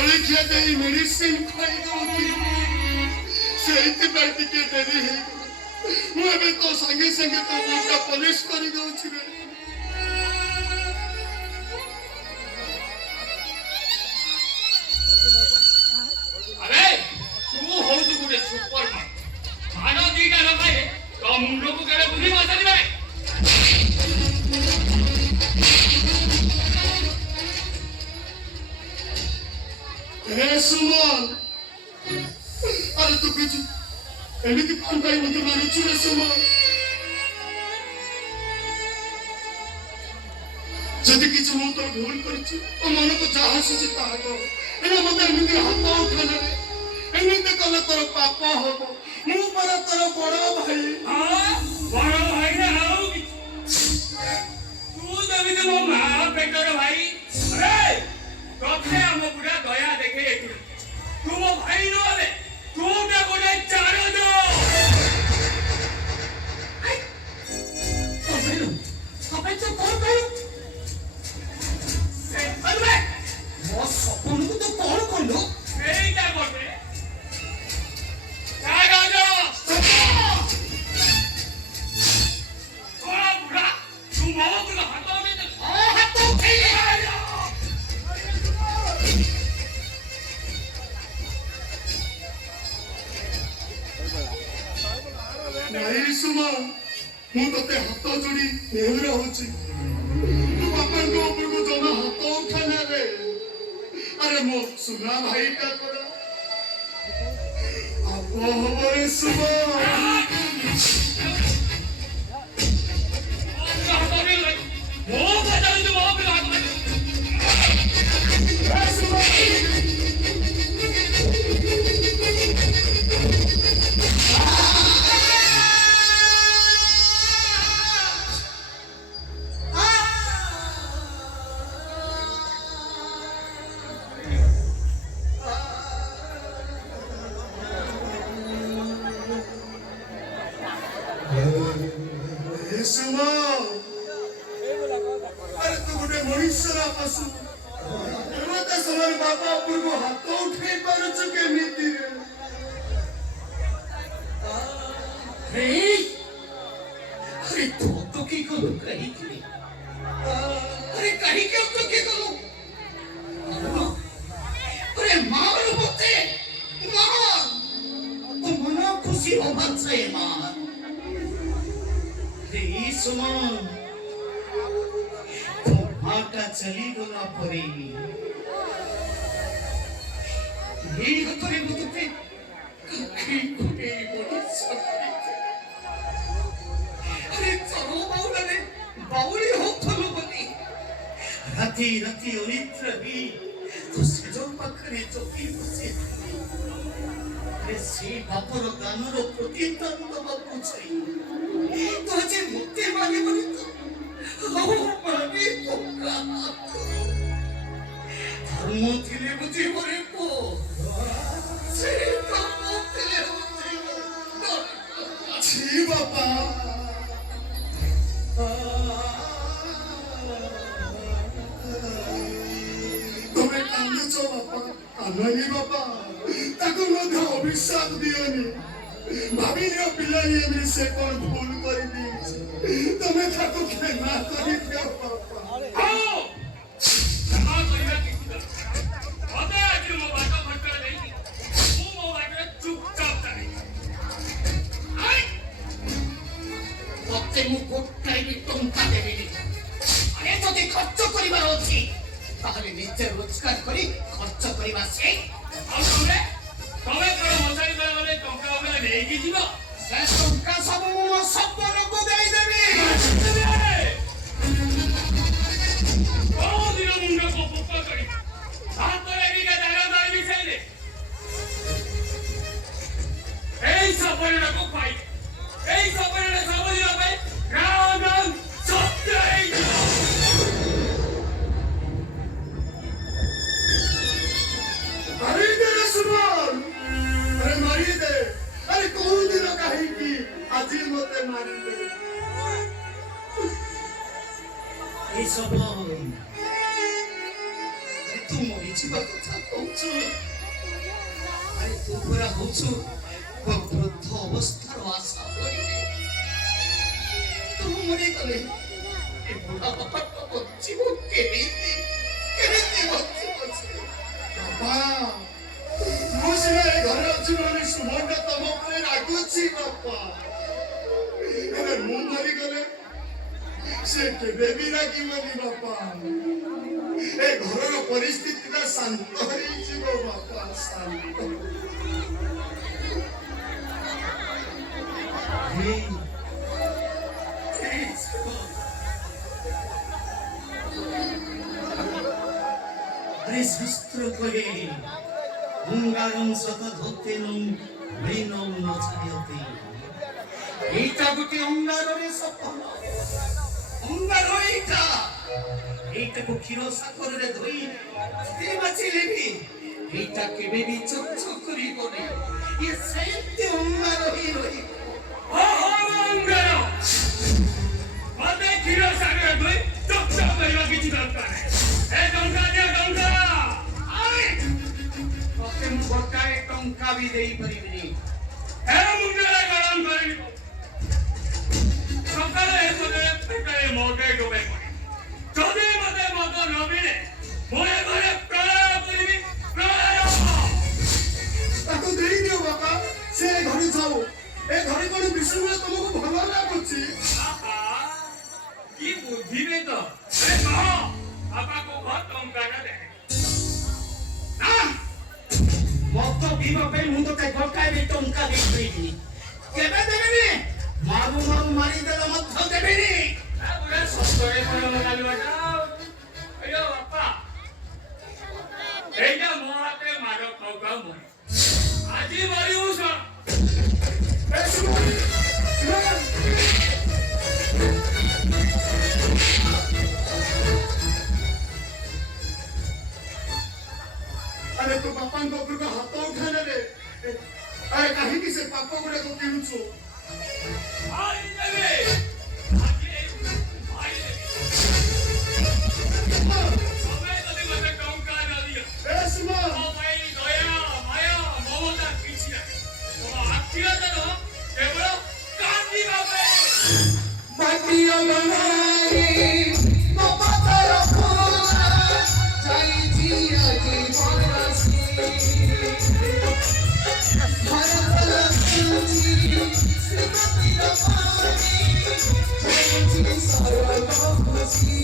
जलखिया दे medicine खाई दउथि सेति party के देरी है मुझे तो संगे संगे तो मुझे पुलिस करी दउथि रे अरे तू हो तो गुडे सुपर मानो दीटा न भाई तो मुंडो को केले बुद्धि माता दिबे हे सुमन अरे तू कुछ एमिति कौन भाई मते मारुछु रे सुमन जदि किछ मु तो भूल करछि ओ मन को जा हसुछि ता को एना मते एमिति हाथ उठाले रे एमिति कले तोर पाप होबो मु पर तोर बड़ भाई हां बड़ भाई रे हाउ तू जबि तो मो मां पेटर भाई अरे कथे हम पूरा दया देखे एतु तू मो भाई न आले तू बे गोटे चारो जो आई कबे तो कौन भाई अरे मो सपन को तो कौन करलो एटा गोटे चारो जो ओरा बुढ़ा तू मो को हाथ में हाथ उठे नहीं सुमन मु तते हाथ जोड़ी नेहुरा होछि तू बापन को ऊपर को जमा हाथ उठाना रे अरे मो सुना भाई का करा अब हमारे सुमन वो बता दे वो पे हाथ में सुमन अरे तू गोटे मनुष्य पशु एमते समान बापा ऊपर को हाथ उठे पारुछु केमिति रे अरे तो की को कही की अरे कही के तो के को अरे मार बोते मार तो मना खुशी हो मत से मार रे सुमन तो भाटा चली गला परेनी ये हतरे मुतते कखी कुटे बोली सकती अरे चलो बाउला बाउली हो थलो बनी राती राती अनिद्र भी तो सेजो पाखरे चौकी बसे अरे से बापर गानर प्रतितंत बापू छई तो जे मुक्ति मागे बनी तो ओ मागे पोका धर्म थिले बुझी बरे को से धर्म थिले बुझी छी बापा तुम्हें कांदुचो बापा काननी बापा ताको मध्य अभिशाप दियोनी भाविनियो पिलानी एमि से कोन भूल करि दी तुम्हें ताको क्षमा करि दियो बापा आओ क्षमा करिया कि अबे आज मो बात फटका नहीं मु मो बात चुपचाप ताई आई पत्ते मु गोटाई भी टंका देबेनी अरे जदि खर्च करिबार अछि ताहले निजे रोजगार करी खर्च करिबा से आ तमे तमे कोन मसाई गले टंका ओबे नेकी जीवा से टंका सब मो सब को देई देबी ओ दिनो मुंडा को पोका करी हाथ लेगी का दाना दाई बिछाइले এই সপরের को পাই এই সপরের সব দিও ভাই রাম সত্যই अरे तेरे सुमन अरे मारी दे अरे कौन दिन कही की आज मते मारी दे এই সব তুই মরি ବୁଝିବା କଥା କହୁଛୁ ଆରେ ତୁ ପରା ହଉଛୁ ବୃଦ୍ଧ ଅବସ୍ଥାର ଆଶା କରିବେ ତୁ ମରିଗଲେ ଏ ବୁଢା ବାପାଟା ବଞ୍ଚିବ କେମିତି କେମିତି ବଞ୍ଚିବ ସେ ବାପା ମୁଁ ସିନା ଏ ଘରେ ଅଛି ବୋଲି ସୁମନଟା ତମ ଉପରେ ରାଗୁଛି ବାପା ହେଲେ ମୁଁ ମରିଗଲେ ସେ କେବେ ବି ରାଗିବନି ବାପା ଏ ଘରର ପରିସ୍ଥିତିଟା ଶାନ୍ତ ହେଇଯିବ ବାପା ଶାନ୍ତ আরে শাস্ত্র কহে অঙ্গারং শতধত্তেনং মৃণং নচায়তে এইটা গোটে অঙ্গাররে সফল অঙ্গার এইটা এইটাকে ক্ষীর সাগরে ধুই স্ত্রী বাঁচিলে বি এইটা কেবে বি চক চক করিবনি ইয়ে সেমতি অঙ্গার হই রহিব অহংকার মতে ক্ষীর সাগরে ধুই চক চক করিবা কিছু দরকার নাই এ টঙ্কা দে টঙ্কা আরে তোকে মু গোটাଏ ଟଙ୍କା ବି ଦେଇ ପାରିବିନି ଏ ମୁଣ୍ଡରେ ଗରମ କରିବ ସକାଳେ ଏପଟେ ପେଟରେ ମଦେ ଡୁବେ ପଡେ ଯଦି ମତେ ମଦ ନ ମିଳେ ମୁଁ ଏ ଘରେ ପ୍ରଳୟ କରିବି ପ୍ରଳୟ ତାକୁ ଦେଇଦିଅ ବାପା ସେ ଏ ଘରେ ଥାଉ ଏ ଘରେ କଣ ବିଷ୍ଣୁ ତମକୁ ଭଲ ଲାଗୁଛି ଆହା କି ବୁଦ୍ଧିରେ ତ ଏ କହ ବାପାକୁ ଘର ଟଙ୍କାଟା ଦେ ନା ମଦ ପିଇବା ପାଇଁ ମୁଁ ତୋତେ ଗୋଟାଏ ବି ଟଙ୍କା ଦେଇପାରିବିନି କେବେ ଦେବିନି ମାରୁ ମାରୁ ମାରିଦେଲେ ମଧ୍ୟ ଦେବିନି ପୁରା ସତରେ ମୋର ଲାଗିବାଟା ଅಯ್ୟୋ ବାପା এইটা ମୋ ହାତରେ ମାଡ଼ ଖାଉ ଖାଉ ମରି ଆଜି ମରିବୁ ଶୁଣ ଏ ସୁମନ ସୁମନ अरे तू बापाଙ୍କ ଉପରକୁ ହାତ ଉଠାନା ରେ ଆରେ କାହିଁକି ସେ ପାପ ଗୁଡାକ କିଣୁଛୁ ଆଇ ଦେବେ ଆଜି ଭାଇ ଦେବେ ତମେ ଯଦି ମୋତେ ଟଙ୍କା ନ ଦିଅ ଏ ସୁମନ ମୋ ପାଇଁ ଦୟା ମାୟା ମମତା କିଛି ନାହିଁ ମୋ ଆଖିର ଦେଲ କେବଳ କାନ୍ଦିବା ପାଇଁ ମାଟିର ଲଢାଇ ମୋ ପାଦର ଫୁଲ ଯାଇଛି ଆଜି ବରସି ଭାରତର ସୁଚି ଶ୍ରୀମତୀର ପାଣି ଯାଇଛି ସରଗ ଖୁସି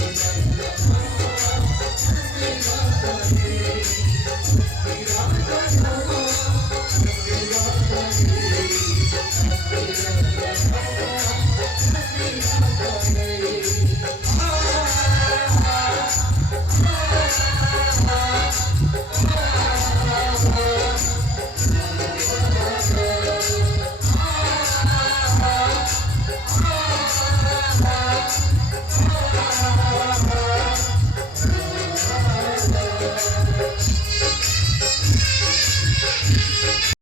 Thank you.